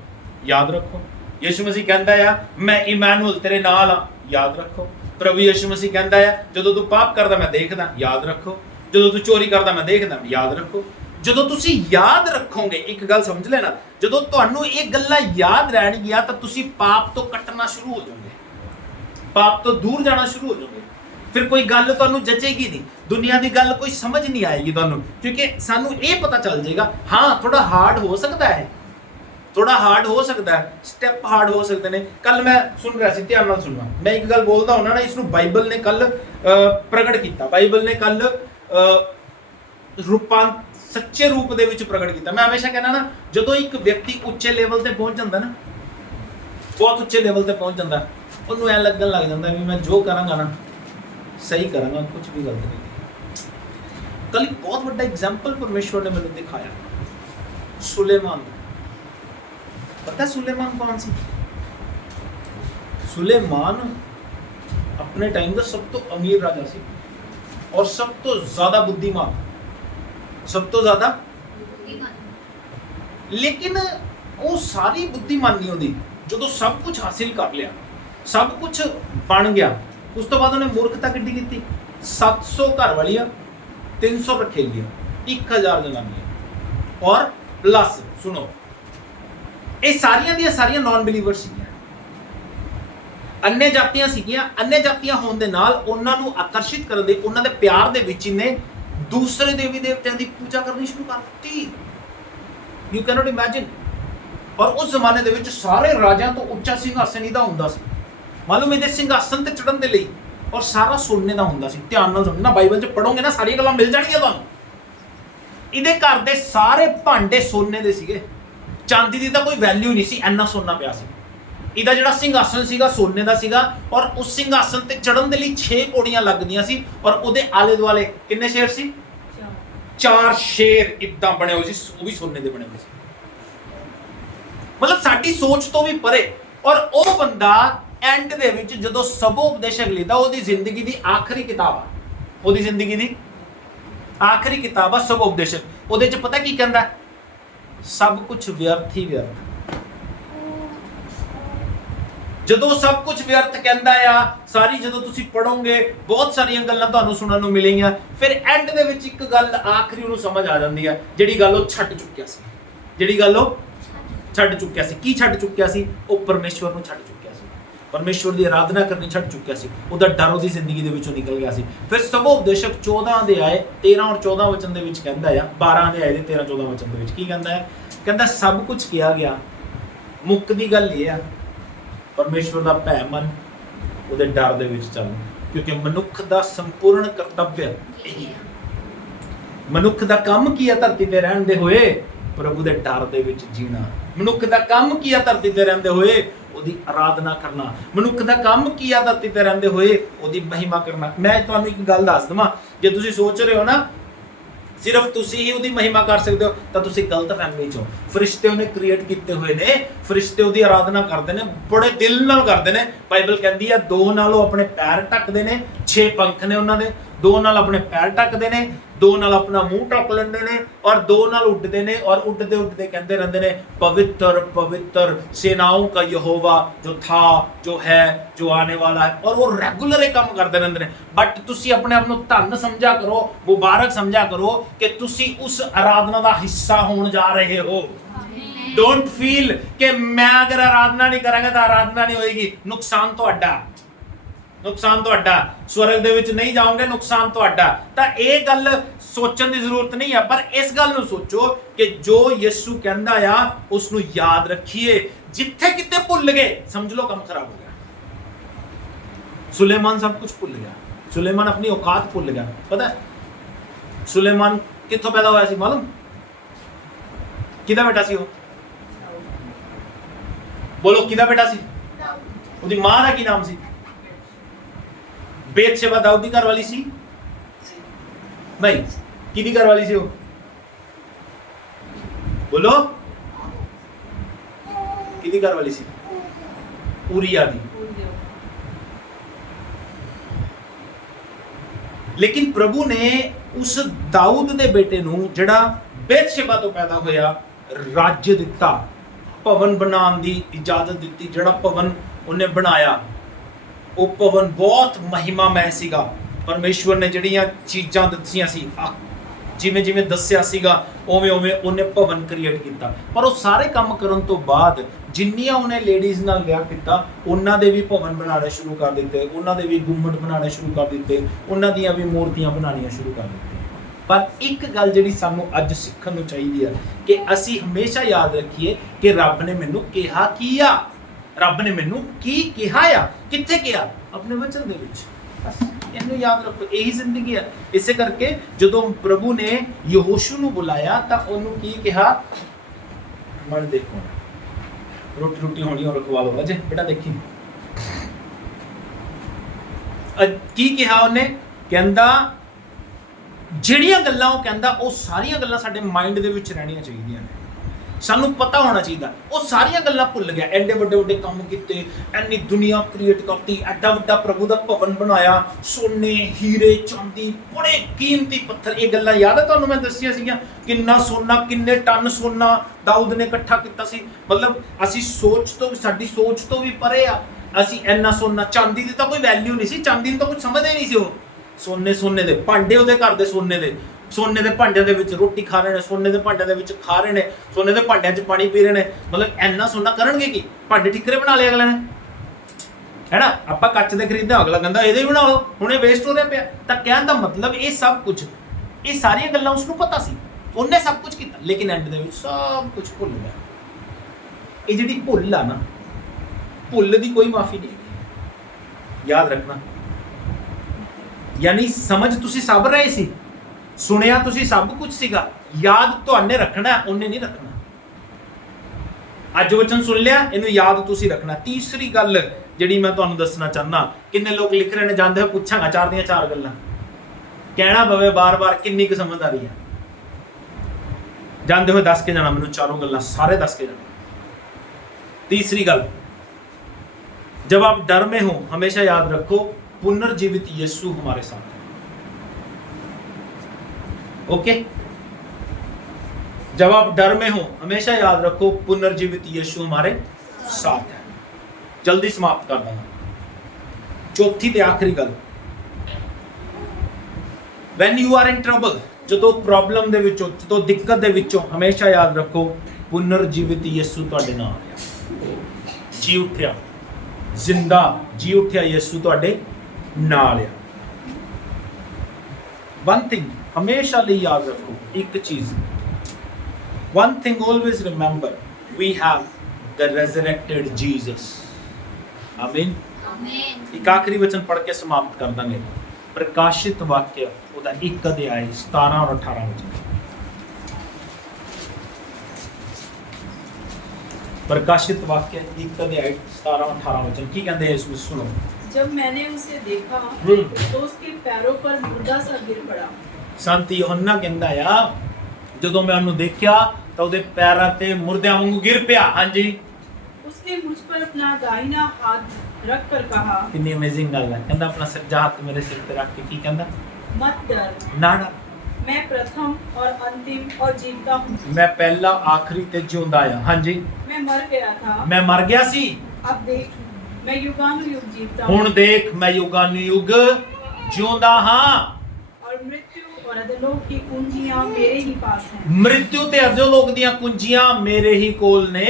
ਯਾਦ ਰੱਖੋ। ਯਿਸੂ ਮਸੀਹ ਕਹਿੰਦਾ ਆ ਮੈਂ ਇਮਾਨੂਅਲ ਤੇਰੇ ਨਾਲ ਆ, ਯਾਦ ਰੱਖੋ। ਪ੍ਰਭੂ ਯਿਸੂ ਮਸੀਹ ਕਹਿੰਦਾ ਆ ਜਦੋਂ ਤੂੰ ਪਾਪ ਕਰਦਾ ਮੈਂ ਦੇਖਦਾ, ਯਾਦ ਰੱਖੋ। ਜਦੋਂ ਤੂੰ ਚੋਰੀ ਕਰਦਾ ਮੈਂ ਦੇਖਦਾ, ਯਾਦ ਰੱਖੋ। ਜਦੋਂ ਤੁਸੀਂ ਯਾਦ ਰੱਖੋਗੇ, ਇੱਕ ਗੱਲ ਸਮਝ ਲੈਣਾ, ਜਦੋਂ ਤੁਹਾਨੂੰ ਇਹ ਗੱਲਾਂ ਯਾਦ ਰਹਿਣਗੀਆਂ ਤਾਂ ਤੁਸੀਂ ਪਾਪ ਤੋਂ ਕੱਟਣਾ ਸ਼ੁਰੂ ਹੋ ਜਾਓਗੇ, ਪਾਪ ਤੋਂ ਦੂਰ ਜਾਣਾ ਸ਼ੁਰੂ ਹੋ ਜਾਓਗੇ। ਫਿਰ ਕੋਈ ਗੱਲ ਤੁਹਾਨੂੰ ਜਚੇਗੀ ਨਹੀਂ, ਦੁਨੀਆ ਦੀ ਗੱਲ ਕੋਈ ਸਮਝ ਨਹੀਂ ਆਏਗੀ ਤੁਹਾਨੂੰ, ਕਿਉਂਕਿ ਸਾਨੂੰ ਇਹ ਪਤਾ ਚੱਲ ਜਾਏਗਾ ਹਾਂ ਥੋੜਾ ਹਾਰਡ ਹੋ ਸਕਦਾ ਹੈ, ਥੋੜਾ ਹਾਰਡ ਹੋ ਸਕਦਾ ਹੈ, ਸਟੈਪ ਹਾਰਡ ਹੋ ਸਕਦੇ ਨੇ। ਕੱਲ ਮੈਂ ਸੁਣ ਰਿਹਾ ਸੀ, ਧਿਆਨ ਨਾਲ ਸੁਣਨਾ, ਮੈਂ ਇੱਕ ਗੱਲ ਬੋਲਦਾ ਹੁੰਦਾ ਨਾ, ਇਸ ਨੂੰ ਬਾਈਬਲ ਨੇ ਕੱਲ ਪ੍ਰਗਟ ਕੀਤਾ। ਬਾਈਬਲ ਨੇ ਕੱਲ ਸੱਚੇ ਰੂਪ ਦੇ ਵਿੱਚ ਪ੍ਰਗਟ ਕੀਤਾ। ਮੈਂ ਹਮੇਸ਼ਾ ਕਹਿੰਦਾ ਨਾ, ਜਦੋਂ ਇੱਕ ਵਿਅਕਤੀ ਉੱਚੇ ਲੈਵਲ ਤੇ ਪਹੁੰਚ ਜਾਂਦਾ ਨਾ, ਬਹੁਤ ਉੱਚੇ ਲੈਵਲ ਤੇ ਪਹੁੰਚ ਜਾਂਦਾ, ਉਹਨੂੰ ਐ ਲੱਗਣ ਲੱਗ ਜਾਂਦਾ ਵੀ ਮੈਂ ਜੋ ਕਰਾਂਗਾ ਨਾ ਸਹੀ ਕਰਾਂਗਾ, ਕੁਝ ਵੀ ਗਲਤ ਨਹੀਂ। ਕੱਲ ਇੱਕ ਬਹੁਤ ਵੱਡਾ ਐਗਜ਼ਾਮਪਲ ਪਰਮੇਸ਼ਵਰ ਨੇ ਮੈਨੂੰ ਦਿਖਾਇਆ, ਸੁਲੇਮਾਨ ਦਾ। ਪਤਾ ਸੁਲੇਮਾਨ ਕੌਣ ਸੀ? ਸੁਲੇਮਾਨ ਆਪਣੇ ਟਾਈਮ ਦਾ ਸਭ ਤੋਂ ਅਮੀਰ ਰਾਜਾ ਸੀ, ਔਰ ਸਭ ਤੋਂ ਜ਼ਿਆਦਾ ਬੁੱਧੀਮਾਨ, ਸਭ ਤੋਂ ਜ਼ਿਆਦਾ। ਲੇਕਿਨ ਉਹ ਸਾਰੀ ਬੁੱਧੀਮਾਨੀ ਉਹਦੀ, ਜਦੋਂ ਸਭ ਕੁਝ ਹਾਸਿਲ ਕਰ ਲਿਆ, ਸਭ ਕੁਝ ਬਣ ਗਿਆ, ਉਸ ਤੋਂ ਬਾਅਦ ਉਹਨੇ ਮੂਰਖਤਾ ਕਿੱਡੀ ਕੀਤੀ। 700 ਘਰ ਵਾਲੀਆਂ, 300 ਰਖੇਲੀਆਂ, 1000 ਜਨਾਨੀਆਂ, ਔਰ ਪਲੱਸ ਸੁਣੋ, ਇਹ ਸਾਰੀਆਂ ਦੀਆਂ ਸਾਰੀਆਂ ਨਾਨ ਬਿਲੀਵਰ ਸੀਗੀਆਂ, ਅੰਨੇ ਜਾਤੀਆਂ ਸੀਗੀਆਂ। ਅੰਨੇ ਜਾਤੀਆਂ ਹੋਣ ਦੇ ਨਾਲ ਉਹਨਾਂ ਨੂੰ ਆਕਰਸ਼ਿਤ ਕਰਨ ਦੇ, ਉਹਨਾਂ ਦੇ ਪਿਆਰ ਦੇ ਵਿੱਚ ਇਹਨੇ ਦੂਸਰੇ ਦੇਵੀ ਦੇਵਤਿਆਂ ਦੀ ਪੂਜਾ ਕਰਨੀ ਸ਼ੁਰੂ ਕਰ ਦਿੱਤੀ। You cannot imagine. ਔਰ ਉਸ ਜ਼ਮਾਨੇ ਦੇ ਵਿੱਚ ਸਾਰੇ ਰਾਜਿਆਂ ਤੋਂ ਉੱਚਾ ਸਿੰਘਾਸਨ ਇਹਦਾ ਹੁੰਦਾ ਸੀ। ਮਾਲੂਮ, ਇਹਦੇ ਸਿੰਘਾਸਨ ਤੇ ਚੜ੍ਹਨ ਦੇ ਲਈ, ਔਰ ਸਾਰਾ ਸੋਨੇ ਦਾ ਹੁੰਦਾ ਸੀ। ਧਿਆਨ ਨਾਲ ਸਮਝਣਾ, ਬਾਈਬਲ 'ਚ ਪੜੋਗੇ ਨਾ ਸਾਰੀਆਂ ਗੱਲਾਂ ਮਿਲ ਜਾਣਗੀਆਂ ਤੁਹਾਨੂੰ। ਇਹਦੇ ਘਰ ਦੇ ਸਾਰੇ ਭਾਂਡੇ ਸੋਨੇ ਦੇ ਸੀਗੇ, ਚਾਂਦੀ ਦੀ ਤਾਂ ਕੋਈ ਵੈਲਿਊ ਨਹੀਂ ਸੀ, ਇੰਨਾ ਸੋਨਾ ਪਿਆ ਸੀ। ਇਹਦਾ ਜਿਹੜਾ ਸਿੰਘਾਸਨ ਸੀਗਾ ਸੋਨੇ ਦਾ ਸੀਗਾ, ਔਰ ਉਸ ਸਿੰਘਾਸਨ ਤੇ ਚੜ੍ਹਨ ਦੇ ਲਈ 6 ਪੌੜੀਆਂ ਲੱਗਦੀਆਂ ਸੀ, ਔਰ ਉਹਦੇ ਆਲੇ ਦੁਆਲੇ ਕਿੰਨੇ ਸ਼ੇਰ ਸੀ? 4 ਸ਼ੇਰ ਇਦਾਂ ਬਣੇ ਹੋਏ ਸੀ, ਉਹ ਵੀ ਸੋਨੇ ਦੇ ਬਣੇ ਹੋਏ ਸੀ। ਮਤਲਬ ਸਾਡੀ ਸੋਚ ਤੋਂ ਵੀ ਪਰੇ। ਔਰ ਉਹ ਬੰਦਾ ਐਂਡ ਦੇ ਵਿੱਚ ਜਦੋਂ ਸਬੋ ਉਪਦੇਸ਼ਕ ਲਿਖਦਾ, ਉਹਦੀ ਜ਼ਿੰਦਗੀ ਦੀ ਆਖਰੀ ਕਿਤਾਬ ਆ, ਉਹਦੀ ਜ਼ਿੰਦਗੀ ਦੀ ਆਖਰੀ ਕਿਤਾਬ ਆ ਸਭ ਉਪਦੇਸ਼ਕ, ਉਹਦੇ ਚ ਪਤਾ ਕੀ ਕਹਿੰਦਾ, ਸਭ ਕੁਝ ਵਿਅਰਥ ਹੀ ਵਿਅਰਥ। ਜਦੋਂ ਸਭ ਕੁਝ ਵਿਅਰਥ ਕਹਿੰਦਾ ਆ, ਸਾਰੀ ਜਦੋਂ ਤੁਸੀਂ ਪੜੋਗੇ ਬਹੁਤ ਸਾਰੀਆਂ ਗੱਲਾਂ ਤੁਹਾਨੂੰ ਸੁਣਨ ਨੂੰ ਮਿਲੇਗੀਆਂ, ਫਿਰ ਐਂਡ ਦੇ ਵਿੱਚ ਇੱਕ ਗੱਲ ਆਖਰੀ ਉਹਨੂੰ ਸਮਝ ਆ ਜਾਂਦੀ ਆ, ਜਿਹੜੀ ਗੱਲ ਉਹ ਛੱਡ ਚੁੱਕਿਆ ਸੀ। ਜਿਹੜੀ ਗੱਲ ਉਹ ਛੱਡ ਚੁੱਕਿਆ ਸੀ। ਕੀ ਛੱਡ ਚੁੱਕਿਆ ਸੀ? ਉਹ ਪਰਮੇਸ਼ਵਰ ਨੂੰ ਛੱਡ ਚੁੱਕਿਆ ਸੀ, ਪਰਮੇਸ਼ਵਰ ਦੀ ਆਰਾਧਨਾ ਕਰਨੀ ਛੱਡ ਚੁੱਕਿਆ ਸੀ, ਉਹਦਾ ਡਰ ਉਹਦੀ ਜ਼ਿੰਦਗੀ ਦੇ ਵਿੱਚੋਂ ਨਿਕਲ ਗਿਆ ਸੀ। ਫਿਰ ਸਭ ਉਪਦੇਸ਼ਕ 14 ਅਧਿਆਏ 13 ਔਰ 14 ਵਚਨ ਦੇ ਵਿੱਚ ਕਹਿੰਦਾ ਆ, 12 ਅਧਿਆਏ ਦੇ 13 14 ਵਚਨ ਦੇ ਵਿੱਚ ਕੀ ਕਹਿੰਦਾ ਹੈ? ਕਹਿੰਦਾ ਸਭ ਕੁਝ ਕਿਹਾ ਗਿਆ, ਮੁੱਕਦੀ ਗੱਲ ਇਹ ਆ, ਪਰਮੇਸ਼ਵਰ ਦਾ ਭੈ ਮੰਨ, ਉਹਦੇ ਡਰ ਦੇ ਵਿੱਚ ਚੱਲ, ਕਿਉਂਕਿ ਮਨੁੱਖ ਦਾ ਸੰਪੂਰਨ ਕਰਤੱਵਯ ਇਹੀ ਹੈ। ਮਨੁੱਖ ਦਾ ਕੰਮ ਕੀ ਹੈ ਧਰਤੀ ਤੇ ਰਹਿੰਦੇ ਹੋਏ? ਪ੍ਰਭੂ ਦੇ ਡਰ ਦੇ ਵਿੱਚ ਜੀਣਾ। ਮਨੁੱਖ ਦਾ ਕੰਮ ਕੀ ਆ ਧਰਤੀ ਤੇ ਰਹਿੰਦੇ ਹੋਏ? ਉਹਦੀ ਆਰਾਧਨਾ ਕਰਨਾ। ਮਨੁੱਖ ਦਾ ਕੰਮ ਕੀ ਆ ਧਰਤੀ ਤੇ ਰਹਿੰਦੇ ਹੋਏ? ਉਹਦੀ ਮਹਿਮਾ ਕਰਨਾ। ਮੈਂ ਤੁਹਾਨੂੰ ਇੱਕ ਗੱਲ ਦੱਸ ਦਵਾਂ, ਜੇ ਤੁਸੀਂ ਸੋਚ ਰਹੇ ਹੋ ਨਾ ਸਿਰਫ ਤੁਸੀਂ ਹੀ ਉਹਦੀ ਮਹਿਮਾ ਕਰ ਸਕਦੇ ਹੋ, ਤਾਂ ਤੁਸੀਂ ਗਲਤ ਫਹਿਮੀ ਚ ਹੋ। ਫਰਿਸ਼ਤੇ ਉਹਨੇ ਕ੍ਰੀਏਟ ਕੀਤੇ ਹੋਏ ਨੇ, ਫਰਿਸ਼ਤੇ ਉਹਦੀ ਆਰਾਧਨਾ ਕਰਦੇ ਨੇ, ਬੜੇ ਦਿਲ ਨਾਲ ਕਰਦੇ ਨੇ। ਬਾਈਬਲ ਕਹਿੰਦੀ ਆ 2 ਨਾਲ ਉਹ ਆਪਣੇ ਪੈਰ ਢੱਕਦੇ ਨੇ, 6 ਪੰਖ ਨੇ ਉਹਨਾਂ ਦੇ, 2 ਨਾਲ ਆਪਣੇ ਪੈਰ ਢੱਕਦੇ ਨੇ, 2 ਨਾਲ ਆਪਣਾ ਮੂੰਹ ਢੱਕ ਲੈਂਦੇ ਨੇ, ਔਰ 2 ਨਾਲ ਉੱਡਦੇ ਨੇ, ਔਰ ਉੱਡਦੇ ਉੱਡਦੇ ਕਹਿੰਦੇ ਰਹਿੰਦੇ ਨੇ ਪਵਿੱਤਰ ਪਵਿੱਤਰ सेनाओं का यहोवा जो था जो है जो आने वाला है। और वो रेगुलर ਇਹ ਕੰਮ ਕਰਦੇ ਰਹਿੰਦੇ ਨੇ। ਬਟ ਤੁਸੀਂ ਆਪਣੇ ਆਪ ਨੂੰ ਧੰਨ ਸਮਝਿਆ ਕਰੋ, ਮੁਬਾਰਕ ਸਮਝਿਆ ਕਰੋ ਕਿ ਤੁਸੀਂ ਉਸ ਆਰਾਧਨਾ ਦਾ ਹਿੱਸਾ ਹੋਣ ਜਾ ਰਹੇ ਹੋ। ਡੋਂਟ ਫੀਲ ਕਿ ਮੈਂ ਅਗਰ ਆਰਾਧਨਾ ਨਹੀਂ ਕਰਾਂਗਾ ਤਾਂ ਆਰਾਧਨਾ ਨਹੀਂ ਹੋਏਗੀ। ਨੁਕਸਾਨ ਤੁਹਾਡਾ, ਨੁਕਸਾਨ ਤੁਹਾਡਾ। ਸਵਰਗ ਦੇ ਵਿੱਚ ਨਹੀਂ ਜਾਓਗੇ, ਨੁਕਸਾਨ ਤੁਹਾਡਾ। ਤਾਂ ਇਹ ਗੱਲ ਸੋਚਣ ਦੀ ਜ਼ਰੂਰਤ ਨਹੀਂ ਆ, ਪਰ ਇਸ ਗੱਲ ਨੂੰ ਸੋਚੋ ਕਿ ਜੋ ਯਿਸੂ ਕਹਿੰਦਾ ਆ ਉਸ ਨੂੰ ਯਾਦ ਰੱਖੀਏ। ਜਿੱਥੇ ਕਿਤੇ ਭੁੱਲ ਗਏ, ਸਮਝ ਲਓ ਕੰਮ ਖਰਾਬ ਹੋ ਗਿਆ। ਸੁਲੇਮਾਨ ਸਭ ਕੁਝ ਭੁੱਲ ਗਿਆ। ਸੁਲੇਮਾਨ ਆਪਣੀ ਔਕਾਤ ਭੁੱਲ ਗਿਆ। ਪਤਾ ਸੁਲੇਮਾਨ ਕਿੱਥੋਂ ਪੈਦਾ ਹੋਇਆ ਸੀ ਮਾਲੂਮ? ਕਿਹਦਾ ਬੇਟਾ ਸੀ ਉਹ? ਬੋਲੋ ਕਿਹਦਾ ਬੇਟਾ ਸੀ? ਉਹਦੀ ਮਾਂ ਦਾ ਕੀ ਨਾਮ ਸੀ? बेतशेबा दाऊद की घर वाली सी? नहीं, किदी घर वाली सी वो? बोलो किदी घर वाली सी? उरिया दी। लेकिन प्रभु ने उस दाऊद दे बेटे नूं जिहड़ा बेतशेबा तो पैदा होया राज्य दिता, भवन बनाने की इजाजत दी। जिहड़ा भवन उन्हें बनाया ਉਹ ਭਵਨ ਬਹੁਤ ਮਹਿਮਾਮय ਸੀਗਾ। ਪਰਮੇਸ਼ਵਰ ਨੇ ਜਿਹੜੀਆਂ ਚੀਜ਼ਾਂ ਦਿੱਤੀਆਂ ਸੀ, ਜਿਵੇਂ ਜਿਵੇਂ ਦੱਸਿਆ ਸੀਗਾ ਉਵੇਂ ਉਵੇਂ ਉਹਨੇ ਭਵਨ ਕ੍ਰੀਏਟ ਕੀਤਾ। ਪਰ ਉਹ ਸਾਰੇ ਕੰਮ ਕਰਨ ਤੋਂ ਬਾਅਦ ਜਿੰਨੀਆਂ ਉਹਨੇ ਲੇਡੀਜ਼ ਨਾਲ ਵਿਆਹ ਕੀਤਾ, ਉਹਨਾਂ ਦੇ ਵੀ ਭਵਨ ਬਣਾਉਣੇ ਸ਼ੁਰੂ ਕਰ ਦਿੱਤੇ, ਉਹਨਾਂ ਦੇ ਵੀ ਗੁੰਮਟ ਬਣਾਉਣੇ ਸ਼ੁਰੂ ਕਰ ਦਿੱਤੇ, ਉਹਨਾਂ ਦੀਆਂ ਵੀ ਮੂਰਤੀਆਂ ਬਣਾਉਣੀਆਂ ਸ਼ੁਰੂ ਕਰ ਦਿੱਤੀਆਂ। ਪਰ ਇੱਕ ਗੱਲ ਜਿਹੜੀ ਸਾਨੂੰ ਅੱਜ ਸਿੱਖਣ ਨੂੰ ਚਾਹੀਦੀ ਆ ਕਿ ਅਸੀਂ ਹਮੇਸ਼ਾ ਯਾਦ ਰੱਖੀਏ ਕਿ ਰੱਬ ਨੇ ਮੈਨੂੰ ਕਿਹਾ ਕੀ ਆ, ਰੱਬ ਨੇ ਮੈਨੂੰ ਕੀ ਕਿਹਾ ਆ, ਕਿੱਥੇ ਕਿਹਾ? ਆਪਣੇ ਵਚਨ ਦੇ ਵਿੱਚ। ਬਸ ਇਹਨੂੰ ਯਾਦ ਰੱਖੋ, ਇਹੀ ਜ਼ਿੰਦਗੀ ਆ। ਇਸੇ ਕਰਕੇ ਜਦੋਂ ਪ੍ਰਭੂ ਨੇ ਯਹੋਸ਼ੂ ਨੂੰ ਬੁਲਾਇਆ ਤਾਂ ਉਹਨੂੰ ਕੀ ਕਿਹਾ? ਮਨ ਦੇਖੋ, ਰੋਟੀ ਰੋਟੀ ਹੋਣੀ ਔਰ ਰਖਵਾ ਲਓ ਅਜੇ ਬੇਟਾ ਦੇਖੀ। ਕੀ ਕਿਹਾ ਉਹਨੇ? ਕਹਿੰਦਾ ਜਿਹੜੀਆਂ ਗੱਲਾਂ ਉਹ ਕਹਿੰਦਾ ਉਹ ਸਾਰੀਆਂ ਗੱਲਾਂ ਸਾਡੇ ਮਾਈਂਡ ਦੇ ਵਿੱਚ ਰਹਿਣੀਆਂ ਚਾਹੀਦੀਆਂ ਨੇ, ਸਾਨੂੰ ਪਤਾ ਹੋਣਾ ਚਾਹੀਦਾ। ਉਹ ਸਾਰੀਆਂ ਗੱਲਾਂ ਭੁੱਲ ਗਿਆ। ਐਡੇ ਵੱਡੇ ਵੱਡੇ ਕੰਮ ਕੀਤੇ, ਐਨੀ ਦੁਨੀਆ ਕ੍ਰੀਏਟ ਕਰਤੀ, ਐਡਾ ਵੱਡਾ ਪ੍ਰਭੂ ਦਾ ਭਵਨ ਬਣਾਇਆ, ਸੋਨੇ ਹੀਰੇ ਚਾਂਦੀ ਬੜੇ ਕੀਮਤੀ ਪੱਥਰ। ਇਹ ਗੱਲਾਂ ਯਾਦ ਹੈ ਤੁਹਾਨੂੰ? ਮੈਂ ਦੱਸੀਆਂ ਸੀਗੀਆਂ ਕਿੰਨਾ ਸੋਨਾ, ਕਿੰਨੇ ਟਨ ਸੋਨਾ ਦਾਊਦ ਨੇ ਇਕੱਠਾ ਕੀਤਾ ਸੀ। ਮਤਲਬ ਅਸੀਂ ਸੋਚ ਤੋਂ, ਸਾਡੀ ਸੋਚ ਤੋਂ ਵੀ ਪਰੇ ਆ। ਅਸੀਂ ਇੰਨਾ ਸੋਨਾ, ਚਾਂਦੀ ਦੀ ਤਾਂ ਕੋਈ ਵੈਲਿਊ ਨਹੀਂ ਸੀ, ਚਾਂਦੀ ਨੂੰ ਤਾਂ ਕੁਝ ਸਮਝਦੇ ਨਹੀਂ ਸੀ ਉਹ। ਸੋਨੇ ਦੇ ਭਾਂਡੇ ਉਹਦੇ ਘਰ ਦੇ ਸੋਨੇ ਦੇ ਭਾਂਡਿਆਂ ਦੇ ਵਿੱਚ ਰੋਟੀ ਖਾ ਰਹੇ ਨੇ, ਸੋਨੇ ਦੇ ਭਾਂਡਿਆਂ ਦੇ ਵਿੱਚ ਖਾ ਰਹੇ ਨੇ, ਸੋਨੇ ਦੇ ਭਾਂਡਿਆਂ 'ਚ ਪਾਣੀ ਪੀ ਰਹੇ ਨੇ। ਮਤਲਬ ਇੰਨਾ ਸੋਨਾ ਕਰਨਗੇ ਕੀ? ਭਾਂਡੇ ਠਿਕਰੇ ਬਣਾ ਲਏ ਅਗਲੇ ਨੇ, ਹੈਨਾ? ਆਪਾਂ ਕੱਚ ਦੇ ਖਰੀਦਦੇ, ਅਗਲਾ ਕਹਿੰਦਾ ਇਹਦੇ ਹੀ ਬਣਾ ਲਓ, ਹੁਣ ਇਹ ਵੇਸਟ ਹੋ ਰਿਹਾ ਪਿਆ। ਤਾਂ ਕਹਿਣ ਦਾ ਮਤਲਬ ਇਹ ਸਭ ਕੁਝ, ਇਹ ਸਾਰੀਆਂ ਗੱਲਾਂ ਉਸਨੂੰ ਪਤਾ ਸੀ, ਉਹਨੇ ਸਭ ਕੁਝ ਕੀਤਾ, ਲੇਕਿਨ ਐਂਡ ਦੇ ਵਿੱਚ ਸਭ ਕੁਝ ਭੁੱਲ ਗਿਆ। ਇਹ ਜਿਹੜੀ ਭੁੱਲ ਆ ਨਾ, ਭੁੱਲ ਦੀ ਕੋਈ ਮਾਫੀ ਨਹੀਂ ਹੈਗੀ, ਯਾਦ ਰੱਖਣਾ। ਯਾਨੀ ਸਮਝ ਤੁਸੀਂ ਸਭ ਰਹੇ ਸੀ, ਸੁਣਿਆ ਤੁਸੀਂ ਸਭ ਕੁਝ ਸੀਗਾ, ਯਾਦ ਤੁਹਾਨੇ ਰੱਖਣਾ, ਉਹਨੇ ਨਹੀਂ ਰੱਖਣਾ। ਅੱਜ ਵਚਨ ਸੁਣ ਲਿਆ, ਇਹਨੂੰ ਯਾਦ ਤੁਸੀਂ ਰੱਖਣਾ। ਤੀਸਰੀ ਗੱਲ ਜਿਹੜੀ ਮੈਂ ਤੁਹਾਨੂੰ ਦੱਸਣਾ ਚਾਹੁੰਦਾ, ਕਿੰਨੇ ਲੋਕ ਲਿਖ ਰਹੇ ਨੇ, ਜਾਂਦੇ ਹੋਏ ਪੁੱਛਾਂਗਾ 4 ਦੀਆਂ 4 ਗੱਲਾਂ, ਕਹਿਣਾ ਪਵੇ ਬਾਰ-ਬਾਰ ਕਿੰਨੀ ਕੁ ਸਮਝਦਾਰੀ ਆ। ਜਾਂਦੇ ਹੋਏ ਦੱਸ ਕੇ ਜਾਣਾ ਮੈਨੂੰ 4 ਗੱਲਾਂ, ਸਾਰੇ ਦੱਸ ਕੇ जाना। तीसरी गल, जब आप डर में हो हमेशा याद रखो पुनर्जीवित यीशु हमारे साथ है। ओके, जब आप डर में हो हमेशा याद रखो पुनर्जीवित यीशु हमारे साथ है। जल्दी समाप्त कर दूंगा। चौथी ते आखिरी गल, when you are in trouble, ਜਦੋਂ प्रॉब्लम ਦੇ ਵਿੱਚੋਂ, ਜਦੋਂ ਦਿੱਕਤ ਦੇ ਵਿੱਚੋਂ ਹਮੇਸ਼ਾ ਯਾਦ ਰੱਖੋ ਪੁਨਰਜੀਵਿਤ ਯਿਸੂ ਤੁਹਾਡੇ ਨਾਲ ਹੈ। ਜੀ ਉੱਠਿਆ, ਜ਼ਿੰਦਾ ਜੀ ਉੱਠਿਆ ਯਿਸੂ ਤੁਹਾਡੇ ਨਾਲ ਹੈ। one thing ਹਮੇਸ਼ਾ ਲਈ ਯਾਦ ਰੱਖੋ, ਇੱਕ ਚੀਜ਼, one thing always remember, we have the resurrected Jesus. आमीन। एक आखिरी वचन पढ़ के समाप्त कर देंगे। प्रकाशित वाक्य ਉਹਦਾ 1 ਅਧਿਆਇ 17 और 18 वचन। प्रकाशित वाक्य 1 अध्याय 17 और 18 वचन की कहते हैं इसमें, सुनो। जब मैंने उसे देखा तो उसके पैरों पर मुर्दा सा गिर पड़ा। संत यूहन्ना कहता है ਜਦੋਂ मैं ਉਹਨੂੰ ਦੇਖਿਆ ਤਾਂ ਉਹਦੇ ਪੈਰਾਂ ਤੇ ਮੁਰਦਿਆਂ ਵਾਂਗੂ ਗਿਰ ਪਿਆ। ਹਾਂਜੀ, उसने मुझ पर अपना दाहिना हाथ रख कर कहा, ਕਿੰਨੀ ਅਮੇਜ਼ਿੰਗ ਗੱਲ ਹੈ। ਕਹਿੰਦਾ ਆਪਣਾ ਸੱਜਾ ਹੱਥ ਮੇਰੇ ਸਿਰ ਤੇ ਰੱਖ ਕੇ ਕੀ ਕਹਿੰਦਾ, मत डर, ਨਾ ਡਰ, मैं प्रथम और अंतिम और जीवता हूँ। ਮੈਂ ਪਹਿਲਾ ਆਖਰੀ ਤੇ ਜਿਉਂਦਾ ਆ। ਹਾਂਜੀ, मैं मर गया था, ਮੈਂ ਮਰ ਗਿਆ ਸੀ, अब देख मैं युगानुयुग जीवता ਹੁਣ हूँ, ਦੇਖ ਮੈਂ ਯੁਗਾਨੁਯੁਗ ਜਿਉਂਦਾ ਹਾਂ। और मृत्यु और अधोलोक की कुंजियां मेरे ही पास हैं। ਮ੍ਰਿਤਿੂ ਤੇ ਅਧੋਲੋਕ ਦੀਆਂ ਕੁੰਜੀਆਂ ਮੇਰੇ ਹੀ ਕੋਲ ਨੇ।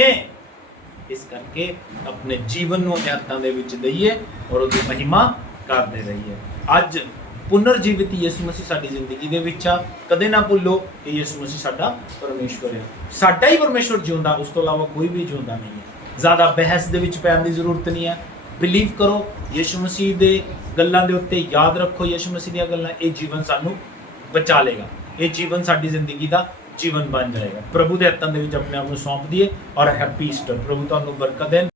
ਇਸ ਕਰਕੇ ਆਪਣੇ ਜੀਵਨ ਨੂੰ ਆਪਣੇ ਹੱਥਾਂ ਦੇ ਵਿੱਚ ਦਈਏ ਔਰ ਉਹਦੀ ਮਹਿਮਾ ਕਰਦੇ ਰਹੀਏ। ਅੱਜ ਪੁਨਰਜੀਵਿਤ ਯਿਸੂ ਮਸੀਹ ਸਾਡੀ ਜ਼ਿੰਦਗੀ ਦੇ ਵਿੱਚ ਆ। ਕਦੇ ਨਾ ਭੁੱਲੋ ਕਿ ਯਿਸੂ ਮਸੀਹ ਸਾਡਾ ਪਰਮੇਸ਼ਵਰ ਹੈ। ਸਾਡਾ ਹੀ ਪਰਮੇਸ਼ਵਰ ਜਿਉਂਦਾ, ਉਸ ਤੋਂ ਇਲਾਵਾ ਕੋਈ ਵੀ ਜਿਉਂਦਾ ਨਹੀਂ ਹੈ। ਜ਼ਿਆਦਾ ਬਹਿਸ ਦੇ ਵਿੱਚ ਪੈਣ ਦੀ ਜ਼ਰੂਰਤ ਨਹੀਂ ਹੈ। ਬਿਲੀਵ ਕਰੋ ਯਿਸੂ ਮਸੀਹ ਦੇ ਗੱਲਾਂ ਦੇ ਉੱਤੇ, ਯਾਦ ਰੱਖੋ ਯਿਸੂ ਮਸੀਹ ਦੀਆਂ ਗੱਲਾਂ। ਇਹ ਜੀਵਨ ਸਾਨੂੰ ਬਚਾ ਲੇਗਾ, ਇਹ ਜੀਵਨ ਸਾਡੀ ਜ਼ਿੰਦਗੀ ਦਾ ਜੀਵਨ ਬਣ ਜਾਏਗਾ। ਪ੍ਰਭੂ ਦੇ ਹੱਥਾਂ ਦੇ ਵਿੱਚ ਆਪਣੇ ਆਪ ਨੂੰ ਸੌਂਪ ਦਈਏ ਔਰ ਹੈਪੀ ਈਸਟਰ। ਪ੍ਰਭੂ ਤੁਹਾਨੂੰ ਬਰਕਤ ਦੇਣ।